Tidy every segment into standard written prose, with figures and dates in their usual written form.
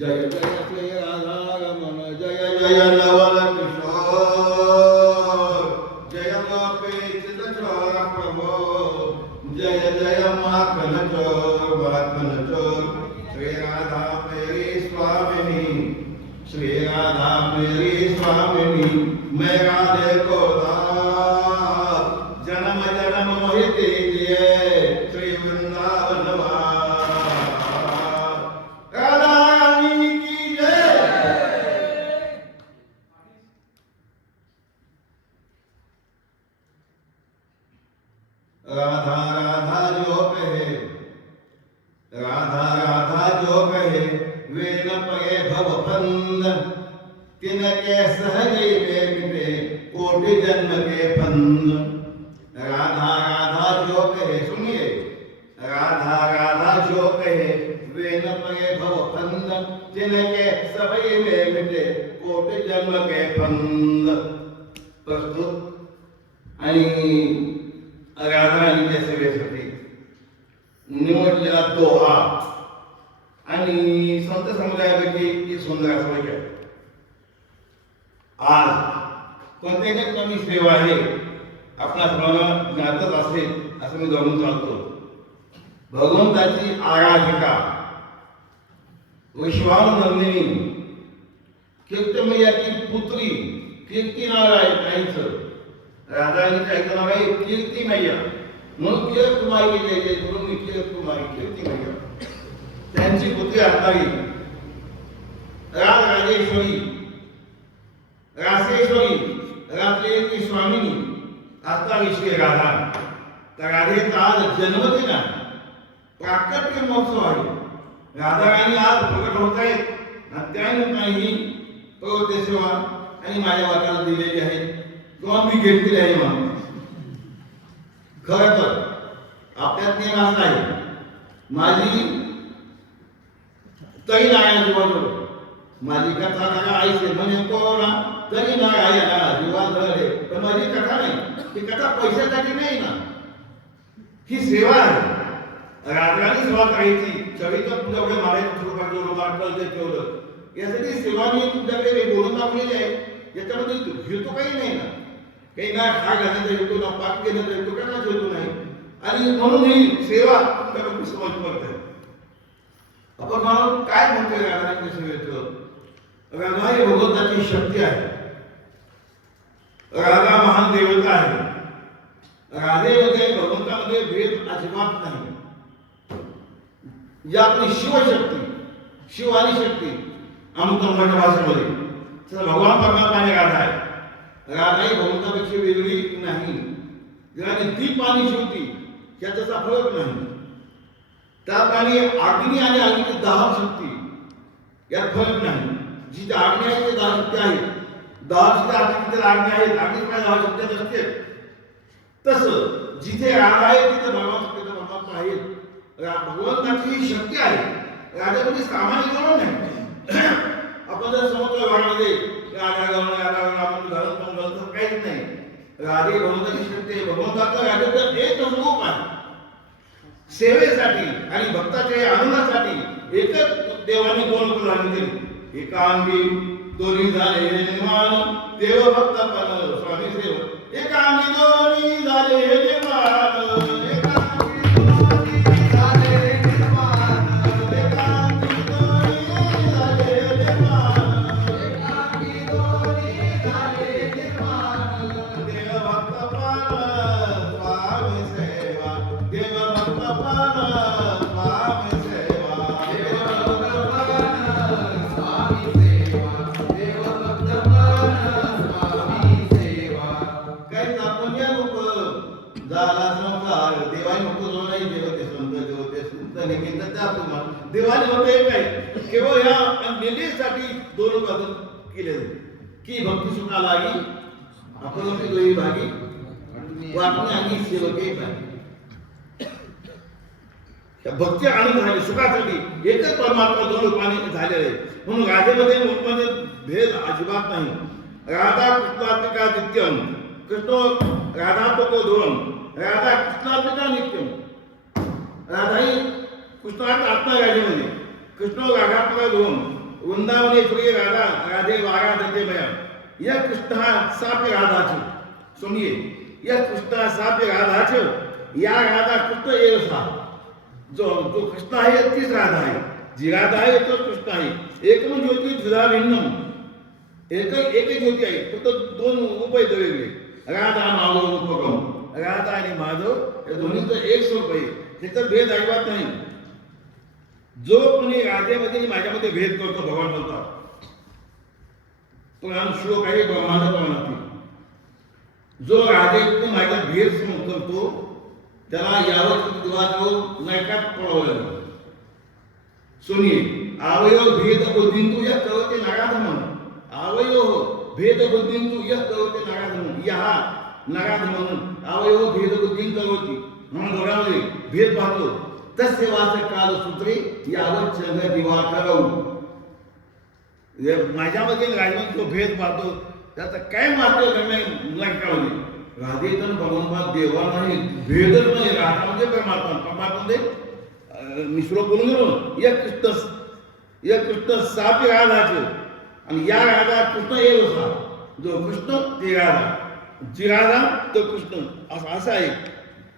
जय जय श्री राधा रमण जय जय नवल किशोर जय गोपीचित चोर प्रभो जय जय माखन चोर श्री राधा मेरी स्वामिनी श्री राधा मेरी स्वामिनी मैं राधे को दास जन्म जन्म मोहित दिए श्री वृंदावन राधा रानी की जय। राधा राधा जो कहे राधा राधा जो कहे वे न पगे भव फंद तिनके सहज में मिटे कोटि जन्म के फंद। राधा राधा जो कहे सुनिए राधा राधा जो कहे वे न पगे भव फंद तिनके सभई में मिटे कोटि जन्म के फंद। प्रस्तुत आणि राधा राणीच्या सेवेसाठी निवडलेला दोहा आणि संत समुदायापैकी एक सुंदर असं आहे. आज कोणत्याच्या कमी सेवा आहे आपल्या सर्वांना ज्ञातच असेल असं मी जाणून चालतो. भगवंताची आराधिका विश्वानंदिनी कीर्तमय्याची पुत्री कीर्ती नारायण राधाराणीचं ऐकलं नाव आहे कीर्ती मैया म्हणून कीर्तकुमारी जय जय करून कीर्तकुमारी कीर्ती मैया. त्यांची पुत्री आत्तारी राजेश्वरी रासेश्वरी रात्रेची स्वामिनी आत्तारी श्री राधा. तर राधेचा आज जन्मदिन आहे प्राकट्य महोत्सव आहे. राधाराणी आज प्रकट होत आहेत आणि त्यानिमित्ताने प्रवृत्ती सेवा आणि माझ्या वाटाला दिलेली आहे किंवा मी घेतलेली आहे. म्हणून खरं तर आपल्यात नियम असा आहे माझी तरी नारायण जीवन माझी कथा नका आईचे म्हणजे कोणा तरी नाही आई ना जीवन झाले पण माझी कथा नाही ही कथा पैशासाठी नाही ना ही सेवा आहे. रात्राने सेवा करायची चरित्र तुझ्याकडे मारायचं स्वरूपात ठेवलं यासाठी सेवा मी तुमच्याकडे बोलून दाखवलेली आहे. याच्यामध्ये हेतू काही नाही ना काही ना खा घालण्याचा हेतू ना पाक घेण्याचा हेतू करण्याचा हेतू नाही आणि म्हणून ही सेवा तुमच्याकडे समज करते. आपण म्हणून काय म्हणतोय राधाच्या सेवेचं राधा ही भगवंताची शक्ती आहे. राधा महान देवता आहे. राधेमध्ये भगवंतामध्ये भेद अजिबात नाही. जी आपली शिवशक्ती शिव आणि शक्ती अमृतमच्या भाषेमध्ये भगवान परमात्मा राधा आहे. राधा ही भगवंतापेक्षा वेगळी नाही. आणि दीप आणि ज्योती याचा फरक नाही. त्यात आणि अग्नी आणि अग्नीची दहा शक्ती यात फरक नाही. जिथे अग्नी आहे ते दहा शक्ती आहेत. दहा शक्ती अग्नी अग्नी आहेत अग्नी काय दहा शक्ती नसते. तसं जिथे राधा आहे तिथे भगवान शक्तीचा परमात्मा आहेत. भगवंताची ही शक्ती आहे. राधामध्ये सामान्य गौरव नाही. आपण जर समजतो वाड्यामध्ये राधा गौरव आपण घालून काहीच नाही. राधे भगवंताची शक्ती आहे. भगवंताचं राधेचं एकच रूप आहे. सेवेसाठी आणि भक्ताच्या आनंदासाठी एकच देवाने दोन रूप आणले. एकांगी दोन्ही झाले निर्माण देव भक्त पण स्वामी सेवक. एकांगी दोन्ही झाले निर्माण देवाने होते काय केवळ ह्या निधीसाठी दोन बदल केले की भक्ती सुद्धा लागी आपण दोही भागी वाटणे आणि सेवके भक्ती आणि झाली सुखासाठी एकच परमात्मा दोन रूपाने झालेले. म्हणून राधेमध्ये रूपाने भेद अजिबात नाही. राधा कृष्णात्मिका नित्यम कृष्ण राधात्मको ध्रुवम राधा कृष्णात्मिका नित्यम. राधा ही कृष्णात आत्मा राजेमध्ये कृष्ण राधात्मका ध्रुवम वृंदावनेश्वरी राधा राधे वारा दते बया यह कृष्ण साप्य राधा छे सुनिए यह कृष्ण साप्य राधा छे या राधा कृष्ण एव सा जो कृष्ण आहे तीच राधा आहे जी राधा आहे तो कृष्ण आहे एकम ज्योती द्विधा भिन्नम एक ज्योती आहे फक्त दोन उप आहेत वेगळे राधा माधव उपक्रम राधा आणि माधव या दोन्हीचं एक स्वरूप आहे त्याचा भेद अजिबात नाही जो कोणी राधेमध्ये आणि माझ्यामध्ये भेद करतो भगवान बोलतात तो हा श्लोक आहे ब्रह्मांड पुराणातील जो राधेमध्ये माझ्या भेद करतो त्याला यावत दिवाळो नरकात पडावं लागलं सुनिए अवयव भेद बुद्धिंतु यह करोते नराधमन अवयव भेद बुद्धिंतु यह करोते नराधमन यहा नराधमन अवयव भेद बुद्धिं करोती म्हणून दोघांमध्ये भेद पाहतो तस्य वाच काल सूत्रे यावत चंद्र दिवाकरौ माझ्यामध्ये राजवंत भेद पाहतो त्याचा काय महत्व करणे नरकामध्ये राधेतन भगवंत देवा नाही भेदच नाही राधा म्हणजे परमात्मा मी श्लोक बोलून गेलो या कृष्ण साप्य राधाचे आणि या राधा कृष्ण एव सा जो कृष्ण ते राधा जी राधा तो कृष्ण असं आहे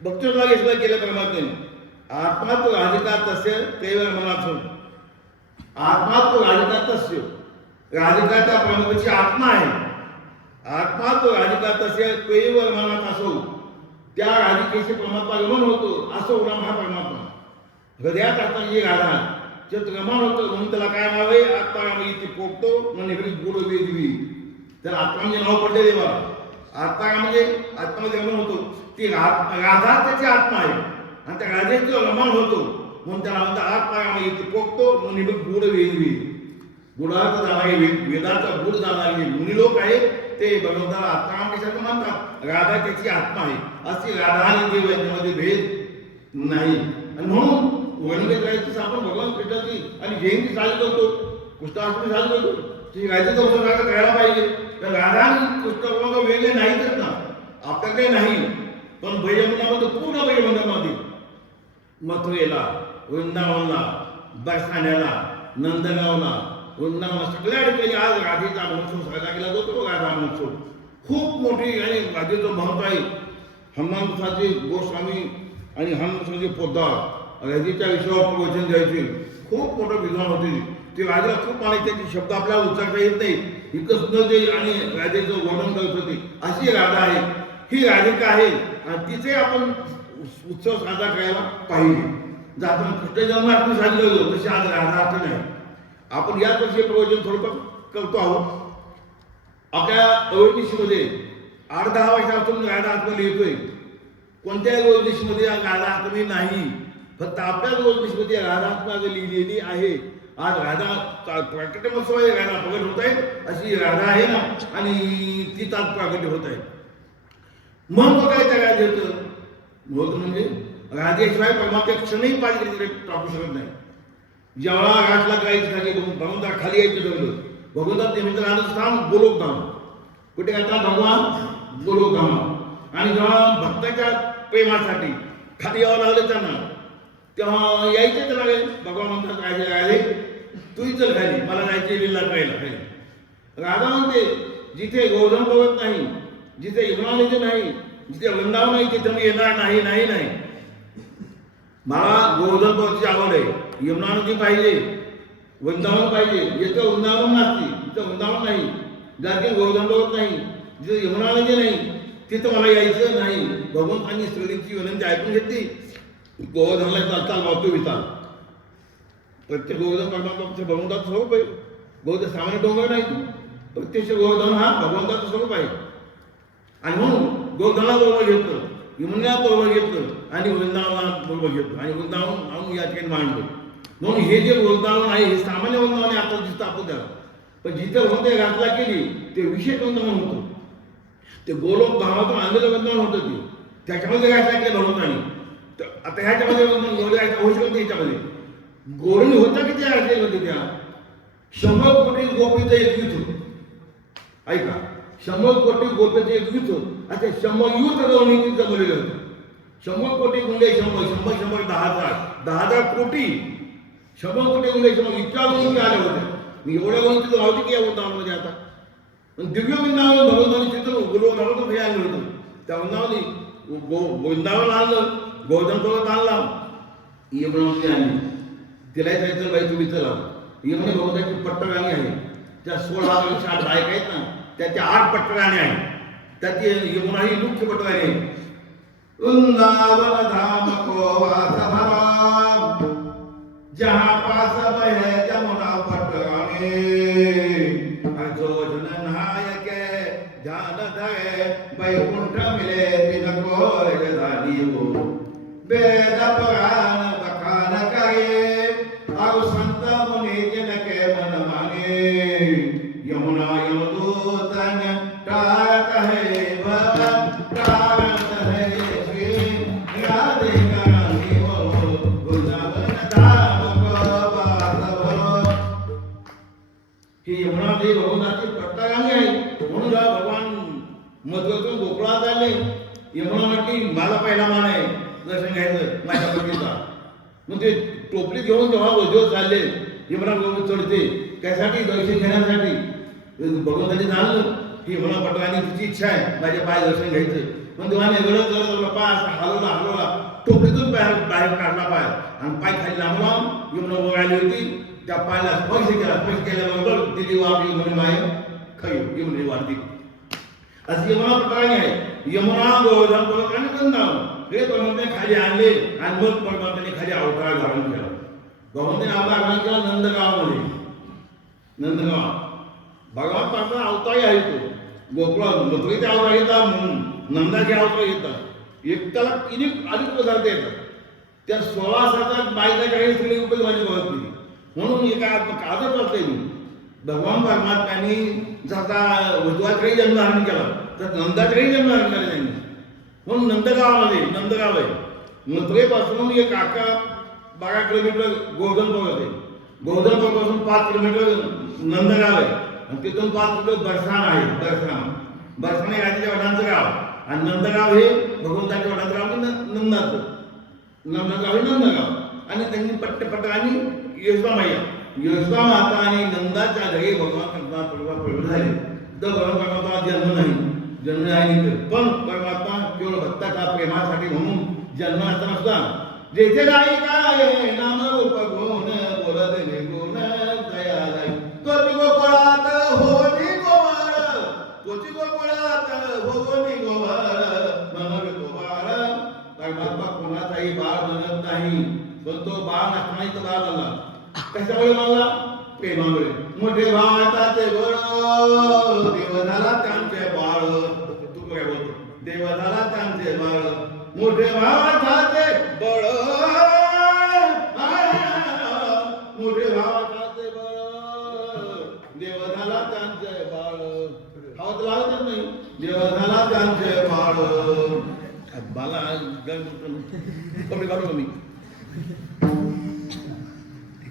भक्तीला घेतलं केलं परमात्म्याने आत्मा तो राधिका तस्य केवळ मनात आत्मा तो राधिका तस्य राधिका त्या परमात्म्याची आत्मा आहे आत्मा तो राधिका तस्य केवळ मनात असो त्या राधिकेचे परमात्मा रमण होतो असो राम हा परमात्मा हृदयात आता ही राधा चित रमण होतो म्हणून त्याला काय नाव आहे आत्मा इथे पोकतो म्हणून गुड वेदवी त्याला आत्मा म्हणजे नाव पडले देवा आत्मा म्हणजे आत्मामध्ये रमण होतो ती राधा त्याची आत्मा आहे आणि त्या राधेचं रमण होतो म्हणून त्याला म्हणतात आत्मा इथे पोकतो म्हणून गुड वेदवी गुडार्थ जाणारे वेदाचा गुड जाणारे मुनी लोक आहेत ते भगवंताला आत्मा कशाचं मानतात राधा त्याची आत्मा आहे अशी राधा आणि देव यांच्यामध्ये भेद नाही आणि म्हणून वर्णन करायचं आपण भगवान कृष्णाची आणि जयंती साजरी करतो कृष्णाष्टमी साजरी करतो ती राधाचा उत्सव साजरा करायला पाहिजे तर राधा आणि कृष्ण भगवान वेगळे नाहीतच ना आपल्याकडे नाही पण बैजमंडामध्ये पूर्ण बैजमंडामध्ये मथुरेला वृंदावनला बरसाण्याला नंदगावला वृंदावन सगळ्या ठिकाणी आज राधेचा महोत्सव साजरा केला जातो राधा महोत्सव खूप मोठी आणि राधेचं महत्व आहे हनुमानसाचे गोस्वामी आणि हनुमानसाचे पोद्दार राधेच्या विषयावर प्रवचन द्यायचे खूप मोठं विद्वान होते ते राधेला खूप मानायचे त्याचे शब्द आपल्याला उच्चारता येत नाही इतकं सुंदर ते आणि राधेचं वर्णन करत होते अशी राधा आहे ही राधिका आहे आणि तिचे आपण उत्सव साजरा करायला पाहिजे जर आपण कृष्ण जन्माष्टमी साजरी करतो तशी आज राधा असं नाही आपण याच वर्षी प्रवचन थोडंफार करतो आहोत आपल्या अवयनिशीमध्ये 8-10 वर्षापासून राधा आत्मा लिहितोय कोणत्याही अवयनिशीमध्ये राधा आत्मी नाही फक्त आपल्याच अवयनिशीमध्ये राधा आत्मा लिहिलेली आहे आज राधा प्रकट महोत्सव आहे राधा प्रकट होत आहे अशी राधा आहे ना आणि ती आज प्रकट होत आहे महत्व काय त्या राधेचं महत्व म्हणजे राधेशिवाय परमात्मा क्षणही पाहिजे टाकू शकत नाही जेव्हा राजला करायचं झाले भगवंता खाली यायचं ठरलं भगवंता ते म्हणतात राजस्थान गोलोकधाम कुठे घातला भगवान गोलोकधाम आणि जेव्हा भक्ताच्या प्रेमासाठी खाली यावं लागलं त्यांना तेव्हा यायचं त्याला भगवान म्हणतात राजे राजे तूही चल खाली मला जायचे लीला करायला खाली राधा म्हणते जिथे गोवर्धन पर्वत नाही जिथे यमुना नदी नाही जिथे वृंदावन नाही तिथे मी येणार नाही नाही नाही मला गोवर्धन पर्वताची आवड आहे यमुना नदी पाहिजे वृंदावन पाहिजे जिथं वृंदावन नसते तिथं वृंदावन नाही जाती गोवर्धन पर्वत नाही जिथे यमुना नदी नाही तिथं मला यायचं नाही भगवंतांनी स्त्रीची विनंती ऐकून घेतली गोवर्धनला चालचाल वाहतो विचार प्रत्येक गोवर्धन परमात्मा भगवंताचं स्वरूप आहे गोवर्धन सामान्य डोंगर नाही प्रत्यक्ष गोवर्धन हा भगवंताचं स्वरूप आहे आणि म्हणून गोवर्धनाला बरोबर घेतलं यमुना बरोबर घेतलं आणि वृंदावनाला बरोबर घेतलं आणि वृंदावन आणून या ठिकाणी मांडलं म्हणून हे जे वृंदावन आहे हे सामान्य वृंदावन आहे आता दिसतं आपण त्याला पण जिथं वृंदे घातला केली ते विशेष वृंदावन होतं ते गोलोक धामातून आणलेलं वृंदावन होतं ते त्याच्यामध्ये घातला केलं भगवंतानी तर आता ह्याच्यामध्ये एवढं होऊ शकत नाही ह्याच्यामध्ये गोरणी होता किती घातलेलं त्या 100 कोटी गोपीचं एक युथ होतं ऐका 100 कोटी गोपीचं एक युथ होतं अच्छा 100 युथ गवणी जमलेलं होतं 100 कोटी गुंडे 100 10,000 कोटी 100 कोटी गुंडे 100 इतक्या गुंडे आले होते मी एवढ्या वेळी तिथं राहते की या वृंदावनामध्ये आता पण दिव्य वृंदावन भगवंतांनी चित्र गुरुवनावर हे आणलं होतं त्या वृंदावनी वृंदावन आणलं गोवर्धन पर्वत आणला यमुनावती आणली तिलाही जायचं बाई तुम्ही चला यमुने भगवंताची पट्टगाणी आहे त्या 16 बायका आहेत ना त्याच्या 8 पट्टगाणी आहेत त्यात यमुना ही मुख्य पट्टगाणी आहे वृंदावन धाम को वास भरा जहाँ पास बहे जमुना पट्टगानी जो जन नहाय के ध्यान धरे वैकुंठ मिले तिनको राजधानी वो वेद पुराण बखान करे और संत मुनि जन के मन माने यमुना यमदूतन टारत है भवन टारत है श्री राधे रानी वो वृंदावन धाम को वास भरो ही यमुना देवी भगवंताची पट्टगाणी आहे म्हणून भगवान मधुरातून गोकुळात आले यमुना म्हटली मला पहिला मान आहे दर्शन घ्यायचं माझ्या पतीचा मग ते टोपली घेऊन जेव्हा वजूवर चालले यमुना गोविंद चढते त्यासाठी दर्शन घेण्यासाठी भगवंतांनी जाणलं की यमुना पटवानी तिची इच्छा आहे माझे पाय दर्शन घ्यायचं मग तेव्हा गडद गडद पाय असा हलवला टोपलीतून बाहेर काढला पाय आणि पाय खाली लांबला यमुना वर आली होती त्या पायाला स्पर्श केल्याबरोबर दिली वाढली यमुने बाहेर खाई यमुने वाढली अशी यमुना पटवानी आहे यमुना गोवर्धन पर्वत आणि वृंदावन हे भगवंताने खाली आणले आणि मग भगवंताने खाली अवतार धारण केला भगवंताने अवतार धारण केला नंदगावमध्ये नंदगाव भगवान पासून अवतारही आहे तो गोकुळा मथुरेचे अवतार येतात नंदाचे अवतार येतात एक त्याला अनेक पदार्थ येतात त्या 16 बायका काही स्त्री उपयोग माझी बघत नाही म्हणून एका कागद वाचले मी भगवान परमात्म्याने जसा वधूवाचाही जन्म धारण केला तर नंदाचाही जन्म धारण केला त्यांनी म्हणून नंदगावामध्ये नंदगाव आहे मथुरेपासून एक 12 किलोमीटर गोवर्धन पर्वत आहे गोवर्धन पर्वतापासून 5 किलोमीटर नंदगाव आहे आणि तिथून 5 किलोमीटर बरसाण आहे बरसाण हे राजाच्या वडिलांचं गाव आणि नंदगाव हे भगवंताच्या वडिलांचं गाव नंदाचं नंदगाव हे नंदगाव आणि त्यांनी पट्ट आणि यशोदा माता आणि नंदाच्या घरी भगवान प्रकट झाले तर भगवान परमात्मा जन्म नाही पण परमात्मा केवळ भक्ताच्या प्रेमासाठी म्हणून जन्म असताना सुद्धा जेथे राही काय नाम रूप गुण बोलत निर्गुण दयालय तोची गोकुळात होनी गोवाळ तोची गोकुळात होनी गोवाळ मनवे गोवाळ परमात्मा कोणाचाही बाळ म्हणत नाही पण तो बाळ नसतानाही तो बाळ झाला कशामुळे म्हणला प्रेमामुळे मोठे भावाचे बळ देव झाला त्यांचे बाळ तू काय बोलतो देव झाला त्यांचे बाळ मोठे भावाचे बळ मोठे भावाचे बळ देव झाला त्यांचे बाळ खावत लावत नाही देव झाला त्यांचे बाळ बाला कमी काढू मी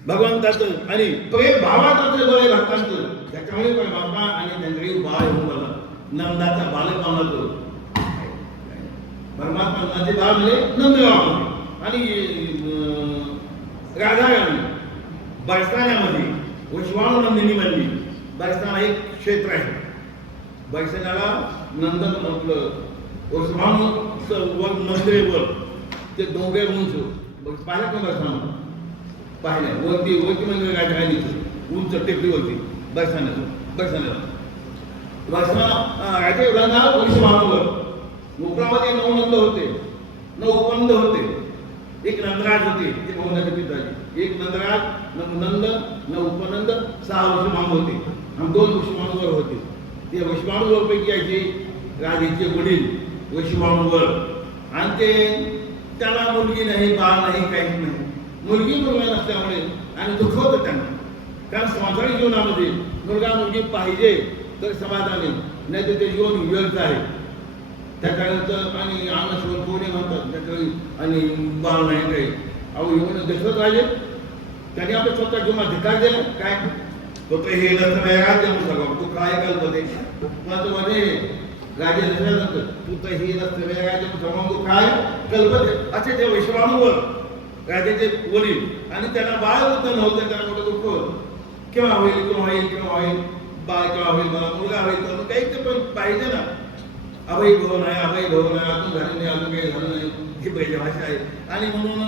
भगवंताचं आणि प्रेम भावाचं बळ आहे भक्तांचं त्याच्यामुळे परमात्मा आणि त्यांच्याकडे बाळ होऊन आला नंदाचा बालक मानला तो परमात्मा नंदाचे बाळ म्हणजे नंदगाव आणि राधाराणी बरसाण्यामध्ये वैश्वाणू नंदिनी म्हणली बरसाणा एक क्षेत्र आहे बरसाण्याला नंदन म्हटलं वैश्वाणू वर मंदिरेवर ते डोंगर उंच पाहिलं का बरसाणा पाहिल्या वरती म्हणजे राजधानी उंच टेकडीवरती बरसाण्याला राजे एवढा वैश्वाणूवर गोकुळामध्ये 9 नंद होते 9 उपनंद होते एक नंदराज होते ते भगवंताचे पिताजी एक नंदराज नंद 9 उपनंद 6 वैश्वाणू होते आणि 2 वैश्वाणूवर होते ते वैश्वाणूवर पैकी यायचे राजेचे वडील वैश्वाणूवर आणि ते त्याला मुलगी नाही बाळ नाही काहीच नाही मुलगी मुलगा नसल्यामुळे आणि दुःख होतं त्यांना कारण संसारिक जीवनामध्ये मुलगा मुलगी पाहिजे तर समाधानी नाही तर ते जीवन व्यर्थ आहे त्याच्यानंतर आणि अंगशिवन कोणी म्हणतात त्याच्याकडे आणि बाळ नाही काही अहो येऊन दशरथ राजे त्याने आपल्या स्वतः जीवनात धिकार दिला काय तो हे राज्य सगळं तू काय कल्पते माझं म्हणे राजे दशरथ तू तर हे नसतं राज्य सगळं तू काय कल्पते असे ते वैश्वाणूवर राजाचे वडील आणि त्यांना बाळ होतं नव्हतं त्याला मोठं दुःख केव्हा होईल किंवा होईल, बाळ केव्हा होईल, मला मुलगा होईल, तर काही ते पण पाहिजे ना. अभय भवन आहे, अभय भवन आहे, अजून झालं नाही, अजून काही झालं नाही, ही पहिली भाषा आहे. आणि म्हणून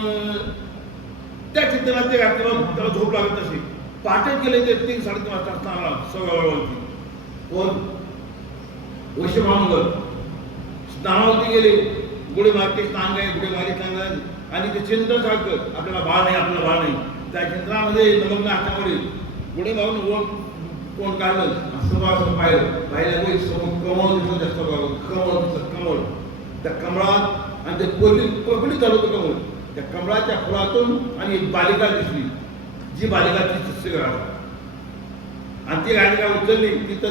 त्या चिंतनात ते घातलं, त्याला झोप लागत असे. पहाटे केले ते 3 3:30 वाजता असताना सगळं कोण वैश्यभानुवर स्नानावरती गेले. गुढी मागते स्नान आहे, गुढी मागे स्नान आहे. आणि ते चिंतन सारखं आपल्याला बाळ नाही, आपल्याला बाळ नाही. त्या चिंतनामध्ये नमग्न हातामध्ये गुढी मागून कोण काढलं असं पाहिलं एक कमळ दिसत असतं, कमळ. त्या कमळात आणि ते कोकणी चालू होतं कमळ. त्या कमळाच्या फुलातून आणि एक बालिका दिसली, जी बालिका ती शिष्य राहतात. आणि ती राधिका उचलली, तिथं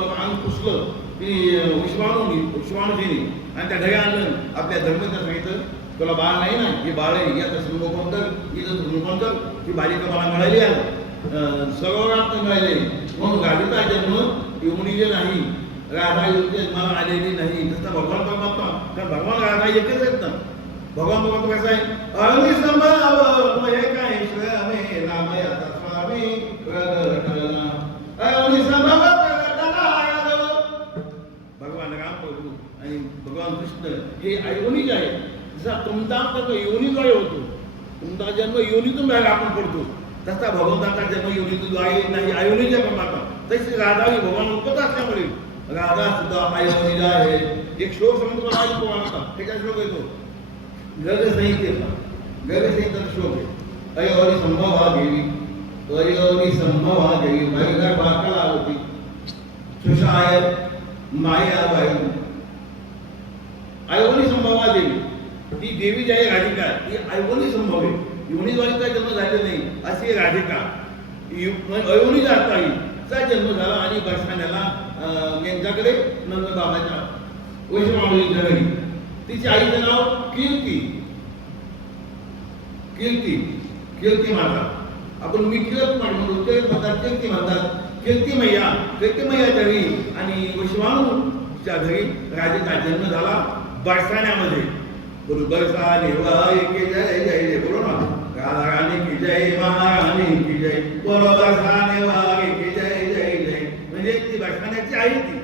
अंग पुसलं ती विश्वाणूजीने आणि त्या घरी आणलं. आपल्या धर्माच्या सांगितलं तुला बाळ नाही ना, ही बाळ आहे, याचं संगोपन कर, हिचं संगोपन कर. ती बालिका मला मिळाली आहे, सर्वात मिळाले. म्हणून राधिका जन्म येऊनी जे नाही, राधा येऊन जन्माला आलेली नाही. जसं भगवान परमात्मा, कारण भगवान राधा एकच आहेत ना. भगवान परमात्मा कसं आहे, अग्निसंभव हे काय श्रमे रामयाचा स्वामी अग्निसंभव भगवान राम प्रभू आणि भगवान कृष्ण हे आयोनिज आहे. जसा तुमचा योनीद्वारे होतो, तुमचा जन्म योनीतून बाहेर आपण पडतो, तसा भगवंताचा जन्म योनीतून नाही, आयोनिज आहे परमात्मा. तशी राधा ही भगवान उपत असल्यामुळे राधा सुद्धा आयोनिज आहे. एक श्लोक समजतो त्याचा श्लोक येतो गर्गसंहितेचा, गर्गसंहितेचा श्लोक आहे. अयोनी संभवा देवी, अयोनी संभवा देवी, महिला बाकाला होती सुशाय माया वायू. आयोनी संभवा देवी, ती देवी जी आहे राधिका, ती आयोनी संभव आहे. योनीद्वारीचा जन्म झाले नाही अशी राधिका अयोनी जाताईचा जन्म झाला. आणि बरसाण्याला यांच्याकडे नंदबाबाच्या वैष्णवांच्या घरी. तिची आईचं नाव कीर्ती, कीर्ती कीर्ती माता. आपण मिठीवत म्हणतो, ते म्हणतात कीर्ती म्हणतात. कीर्ती मैयाच्या घरी आणि वैष्णवांच्या घरी राधिका जन्म झाला बरसाण्यामध्ये. बोलो बरसाने वाई की जय जय जय, बोलो ना, राधा रानी की जय, महारानी की जय, बोलो बरसाने वाई की जय जय जय. म्हणजे ती बरसाण्याची आई ती.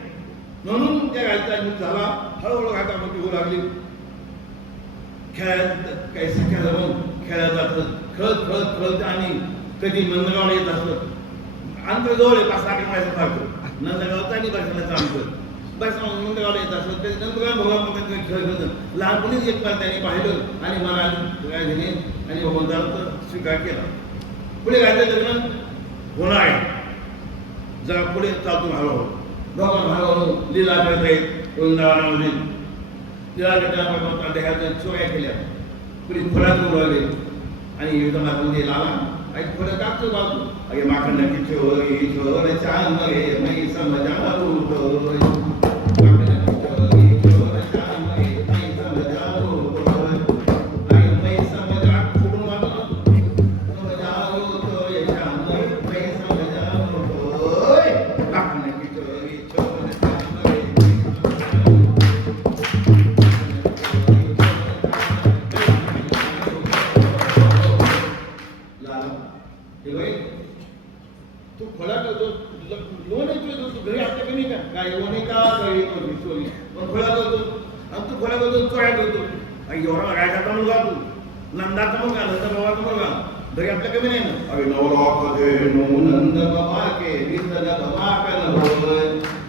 म्हणून त्या गायचा जन्म झाला. हळूहळू गाता मोठी होऊ लागली. खेळायला काही सख्या जमून खेळायला जातात, खेळत खेळत खेळत आणि कधी नंदगावला येत असत. अंतर जवळ आहे, 5-6 किलोमीटर मारतो नंदगावचा आणि बरसाण्याचा अंतर. बस नंदगावला येत असत. ते नंदगाव भगवान खेळ खेळत लहानपणीच एक पार त्यांनी पाहिलं आणि मला काय झाले आणि भगवंताचा स्वीकार केला. पुढे गायचं लग्न होणार आहे. जरा पुढे चालतो हळूहळू भगवान हळूहळू लीला करत आहेत. वृंदावनामध्ये लीला करता देहाच्या चोऱ्या केल्या. पुढे फळात उडवले आणि युद्धमार्गामध्ये लाला आणि फळं टाकतो बाजू. अगे माखंड किशोरी छोर चांद गे मै समजा नंदाचा मुलगा, नंद बाबाचा मुलगा घरी आपल्या कमी नाही ना. अरे नंद बाबा के बाबा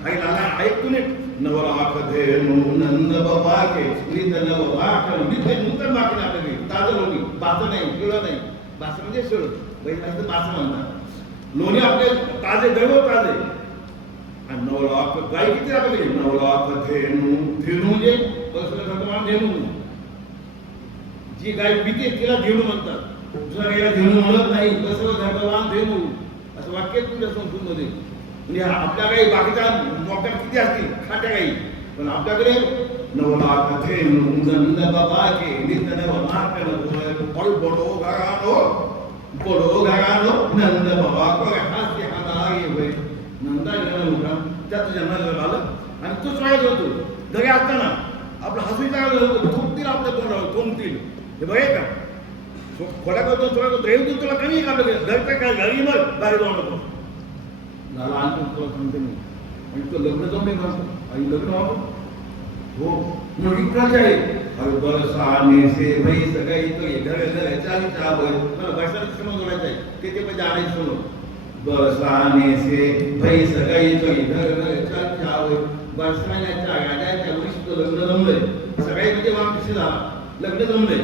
आई लाला ऐकून नवराख धेनू नंद बाबा के बाबा नूतन बाकी आपल्या घरी ताजं लोणी, बाचं नाही, शिळ नाही. बाचं म्हणजे शिळ, बैलाचं बाचं म्हणतात. लोणी आपले ताजे दैव ताजे. आणि नवराख गाय किती आपल्या घरी, नवराख धेनू, धेनू म्हणजे धेनू. जी गाय पिते तिला धेनू म्हणतात. दुसऱ्या गायला धेनू म्हणत नाही. कसं धर्मवान धेनू असं वाक्य तुमच्या संस्कृतमध्ये. म्हणजे आपल्या गाई बाकीच्या मोठ्या किती असतील खाट्या गाई, पण आपल्याकडे नवलाख धेनू नंद बाबा के नित बडो नंद बाबा को हास्य हादाई होय. नंदा जन्म होता, त्याचं जन्माला झालं आणि तो स्वागत होतो. घरी असताना आपलं हसूचा थोपतील आपल्या तोंडावर थोपतील. हे बघे का खोला करतो थोडा रेवतून तुला कमी आपलं घरचं काय घरी मग बाहेर जाऊ नको. झाला आणखी तुला सांगते मी आणि तो लग्न जमले म्हणतो आई लग्न व्हावं हो मुलगी कुणाची आहे अरे बरसाने से भाई सगळी तो घर घर चाली चाव मला भाषा समज बोलायचं आहे ते पण जाणे सुनो बरसाने से भाई सगळी तो घर घर चाली चाव बरसाण्याच्या गाड्याच्या वर्षी तो लग्न जमलंय सगळी म्हणजे वाम कशी झाला लग्न जमलंय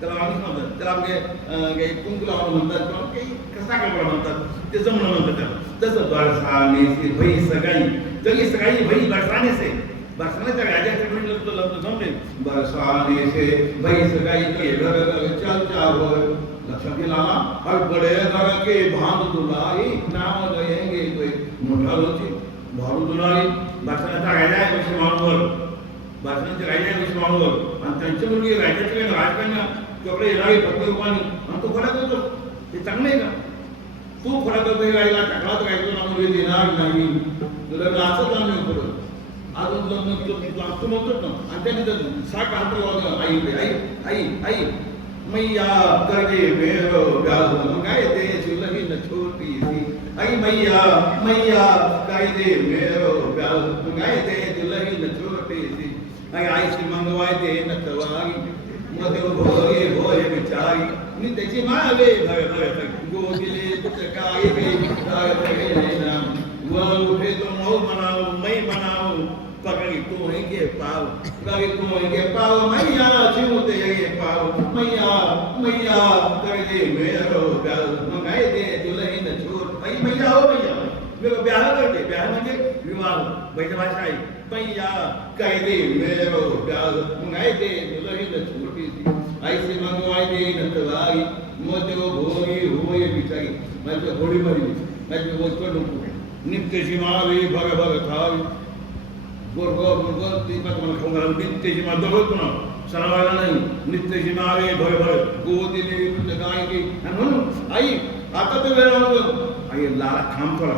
त्याला आम्ही म्हणतात त्याला म्हणजे कुंकू लावणं म्हणतात किंवा काही कसा कपडा म्हणतात ते जमणं म्हणतात त्याला तसं बरसाने से भाई सगळी भाई बरसाने से बरसाण्याच्या राजाचं म्हटलं तर लग्न जमले बरसाने से भाई सगळी तो घर चल चाव लक्षात गेला हर बड़े घर के भांग दुलाई नाम गएंगे कोई मोठा होती भारू दुलाई बरसाण्याचा राजा आहे विषय मानवर बरसाण्याचे राजा आहे विषय मानवर आणि त्यांची मुलगी राजाची काही राजकन्या तुकडे येणारी फक्त रूपाने आणि तो खडा करतो ते चांगलं आहे का तू खडा करतो राहिला टाकला तर काय ना मुली देणार नाही तुला असं चांगलं पडत अजून लग्न तू म्हणतो ना आणि त्यांनी साठ हात आई मैया करके मेरो प्यार मंगाए दे चुलही न छोटी सी आई मैया कर दे मेरो प्यार मंगाए दे चुलही न छोटी सी आई से मंगवाए दे न तवाई मग भोगे भोय बिचारी नि त्याची मावे भय भय गोदिले पुटकाई बे नाम वो उठे तो मौ बनाओ मैं बनाओ पकड़ी तो है पाव गई तो है पाव मैया चिमते ये पाव मैया कर दे मेरो प्यार मंगाए दे दुल्हन छोड़ भाई मैया हो मैया मेरा ब्याह कर दे ब्याह म्हणजे विवाह वैसे भाषा है मैया कर दे मेरो प्यार मंगाए दे दुल्हन छोटी सी ऐसे मंगवाए दे नतवाई मोते वो भोगी होए बिचारी मैं तो घोड़ी मरी मैं तो वो कर नको नित्य सीमावे भग भग खावी गोर ती पण मला खाऊन घालून नित्यची मा दगड पुन्हा सणावायला नाही नित्यची मावे भय भय गोदिले तुझ्या गाय की आणि म्हणून आई आता तर वेळ होतो आई लाला थांब थोडा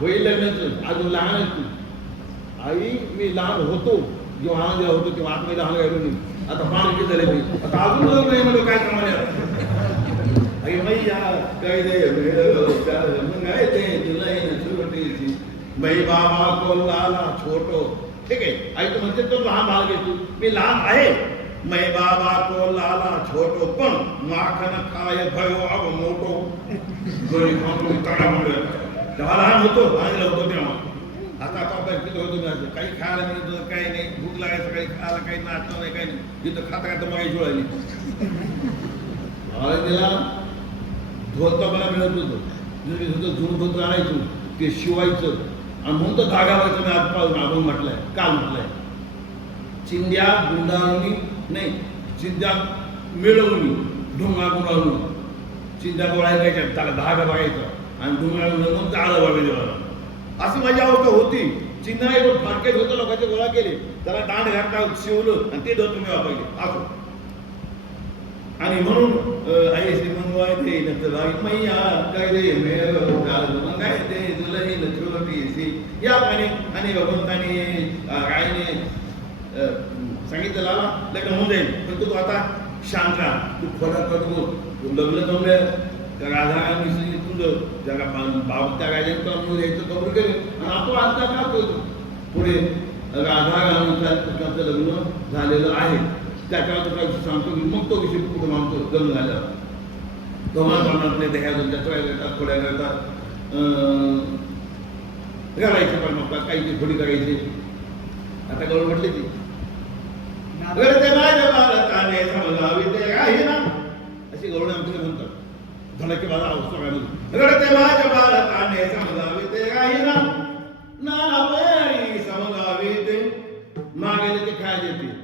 होईल लग्नाचं अजून लहान आहे तू आई मी लहान होतो जेव्हा आनंद होतो तेव्हा आतमध्ये लहान गेलो नाही आता पाणी किती झाले मी आता अजून लग्न नाही म्हणजे काय कमाले आई मैया काय दे मग आहे ते तुला छोटीशी मै बाबा को लाला छोटो ठीक आहे आई तू म्हणते तो लहान भाग आहे तू मी लहान आहे मै बाबा को लाला छोटो पण माखन खाय भयो अब मोठो गोळी खाऊन तडा म्हणलं तेव्हा लहान होतो लहान होतो तेव्हा आता आपण किती होतो मी काही खायला मिळत होतं काही नाही भूक लागायचं काही खायला काही नाचणं नाही काही नाही तिथं खाता खाता मग जुळाली त्याला धोतर मला मिळत होतं जुनं धोतर आणायचो ते शिवायचं आणि म्हणून तर धागावरचं मी आजपासून आपण म्हटलंय काल म्हटलंय चिंध्या गुंडाळून नाही चिंध्या मिळवून ढोंगा गुंडाळून चिंध्या गोळायच्या त्याला धागा बघायचा आणि ढोंगाळून म्हणून आलं बघायचं मला अशी माझी अवस्था होती चिंध्या एक फाटकेच होतं लोकांचे गोळा केले त्याला दांड घातला शिवलं आणि ते धोतर मी वापरले असो आणि म्हणून आई श्री मंगवाय दे नंतर मैया काय दे मेरो प्यार मंगाय दे दुल्हन छोटी सी या पाणी आणि भगवंताने गायने सांगितलं लाला लग्न होऊन जाईल पण तू आता शांत राहा तू खोडा करतो लग्न जमले त्या राधा तुझं जगा बाब त्या गायने तो द्यायचं कबूल केलं आणि आपण आता का करतो पुढे राधा कृष्णाचं लग्न झालेलं आहे त्याच्यावर तुला सांगतो की मग तो विषय कुठं मानतो लग्न झाला दोघां प्रमाणातले दह्या त्याच्या करतात थोड्या करतात घालायचे पण मग काही थोडी करायची आता गवळ म्हटली ती माझ्या बालकाने समजावी ते आहे ना अशी गवळ आमच्याकडे म्हणतात झालं की माझा अवस्था रडते माझ्या बालकाने समजावी ते आहे ना नाना बळी समजावी ते मागेले ते काय देते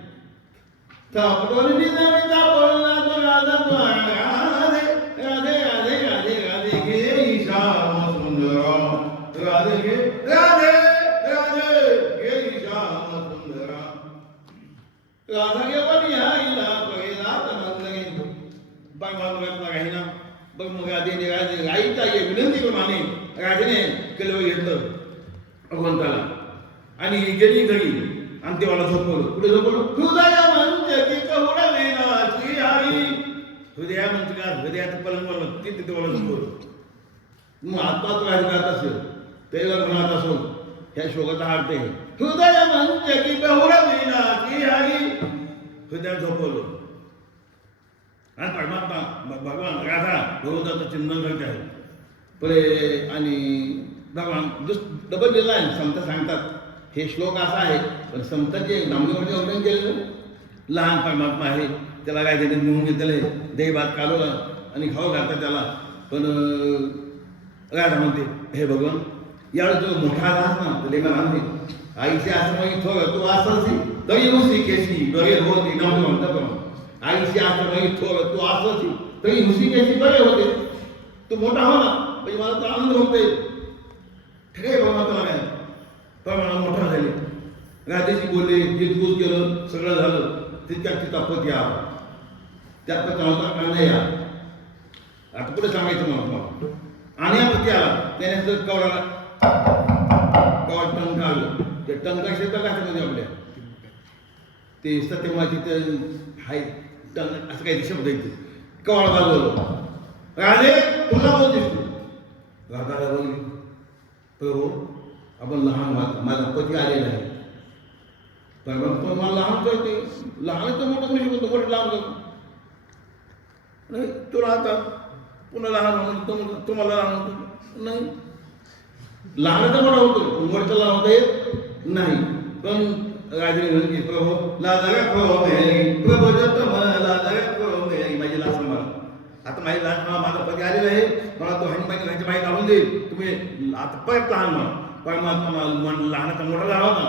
तापडोली निजामीचा बोलला तो राधा तो राधे राधे राधे राधे राधे गे ईशा सुंदरा राधे गे राधे राधे गे ईशा सुंदरा राधा गे पण या इला पहिला तमंगले बघ मग काही ना बघ मग आधी राधे आईचा ये विनंती प्रमाणे राधेने केलं घेतलं भगवंताला आणि गेली घरी आणि देवाला झोपवलं कुठे झोपवलं हृदय म्हणते की कवडा वेणाची आई हृदया म्हणते का हृदयात पलंगवर ते देवाला झोपवलं मग आता तो काय गात असेल ते म्हणत असो ह्या श्लोकाचा अर्थ आहे हृदय म्हणजे की बहुरा महिना की आई हृदय झोपवलं आणि परमात्मा भगवान राधा भगवंताचं चिंतन करते आहे पुढे आणि भगवान डबल लिहिला आहे संत सांगतात हे श्लोक असा आहे पण संतांचे नामदेवाचे वर्णन केलेलं लहान परमात्मा आहे त्याला काय त्याने नेऊन घेतलं दही भात कालवला आणि खाऊ घालतात त्याला पण राधा म्हणते हे भगवान यावेळेस जो मोठा राहत ना तर लेखा म्हणते आईचे असं माहिती थोडं तू असं तरी हुसी केसी बरे होती नाव म्हणतात आईची असं माहिती थोडं तू असं तरी हुसी केसी बरे होते तू मोठा हो ना म्हणजे मला तर आनंद होते ठीक आहे बाबा तुला काय पण मला मोठा झाले राधेशी बोलले जितकूच केलं सगळं झालं तितक्यात तिचा पती आला त्यात कांदा या आता पुढे सांगायचं मला आणि पती आला त्याने कवडाला कवड टंक काढलं ते टंका शेतात घातमध्ये आपल्या ते सत्यमा तिथे हाय टंक असं काही शब्द येते कवड बाजवलं राधे तुला बोल दिसतो राधाला बोलली प्रभू आपण लहान माझा पती आलेला आहे पण मला लहान करते लहान तर मोठं करू शकतो मोठं लहान करतो नाही तुला आता पुन्हा लहान म्हणतो तुम्हाला लहान होतो नाही लहान तर मोठा होतो मोठं लहान होता येत नाही पण राजने म्हणजे प्रभू लाजागा प्रभू मिळाली माझी लाच मला आता माझी लाच माझा पती आलेला आहे मला तो हानी माझी घरची बाई काढून देईल तुम्ही आता परत लहान म्हणा परमात्मा लहानाचा मोठा झाला होता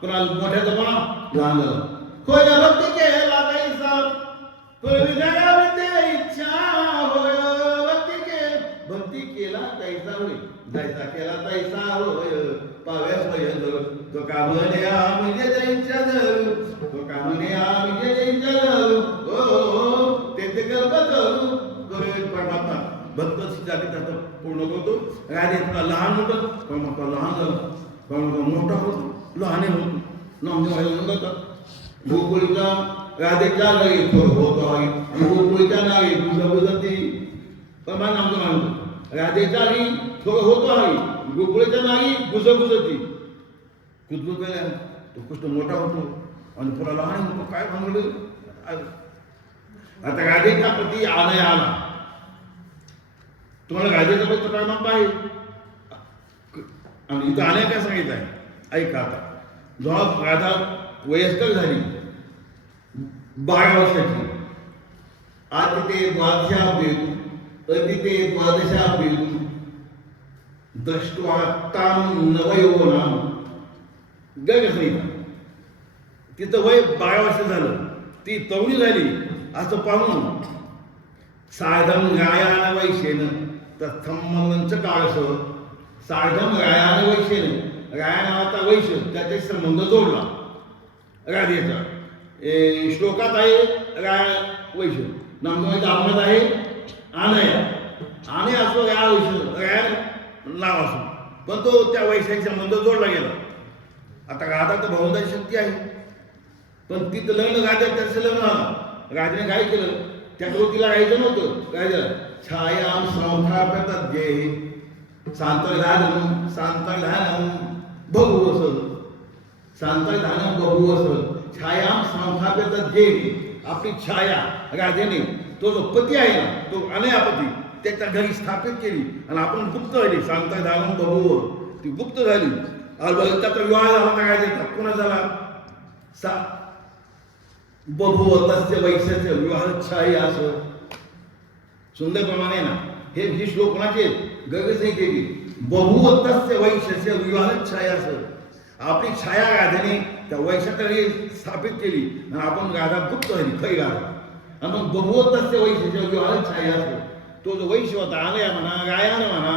कोणाला मोठ्याचा पण लहान झालं कोण भक्ती केला तैसा इच्छा होय भक्ती केला तैसा होय जैसा केला तैसा होय पाव्यास होय तो का म्हणे म्हणजे जैच्या धरू तो का म्हणे म्हणजे जैच्या धरू हो ते गल्प धरू परमात्मा भक्त जाती त्याचं पूर्ण करतो राधे तुला लहान होतं परमात्मा लहान झालं परमात्मा मोठा होतो लहाने होतो नामदेव म्हणतात गोकुळीचा राधेच्या नाही होतो आहे गोकुळीच्या नाही बुजती परमा नामदेव म्हणतो राधेच्या नाही थोडं होतो आहे गोकुळीच्या नाही बुजती कुजबुज केल्या तो कृष्ण मोठा होतो आणि पुरा लहान होतो काय म्हणलं आता राधेचा प्रती आलय आला तुम्हाला राधेचा पत्र काय मागता आहे आणि इथं आलय काय सांगितलं आहे ऐका आता जेव्हा राधा वयस्कर झाली 12 वर्षाची आज तिथे द्वादशा बेदू अतिथे द्वादशा बेदू दृष्ट्वा ताम नवयौवनाम गगस नाही तिचं वय 12 वर्ष झालं ती तरुणी झाली असं पाहून साधम गायान वैशेन तत्संबंधच काळस साधम गायान वैशेन गाया नावाचा वैश्य त्याचे संबंध जोडला राधेचा श्लोकात आहे गाया वैश्य नामदेवाच्या आत्म्यात आहे आनया आने असो गाया वैश्य गाया नाव असो पण तो त्या वैश्याचा संबंध जोडला गेला आता राधा तर भगवंताची शक्ती आहे पण तिथं लग्न राजा त्याचं लग्न झालं राजाने काय केलं त्या तिला राहायचं नव्हतं राजा छायाम संस्थापतात जे सांतधानम बघू असं सांतधानम बघू असं छायाम संस्थापतात जे आपली छाया राजाने तो जो पती आहे ना तो अनयापती त्याच्या घरी स्थापित केली आणि आपण गुप्त झाली सांतधानम बघू ती गुप्त झाली त्याचा विवाह झाला का राजाचा पुन्हा झाला बभुव तस्य वैश्याचे विवाह छाया असं सुंदर प्रमाणे ना हे श्लोक कोणाचे गगस नाही केली बभुव तस्य वैश्याचे विवाह छाया असं आपली छाया राधाने त्या वैश्याकडे स्थापित केली आणि आपण राधा गुप्त झाली खरी राधा आणि मग बभुव तस्य वैश्याचे विवाह छाया असं तो जो वैश्य होता आलया म्हणा गायानं म्हणा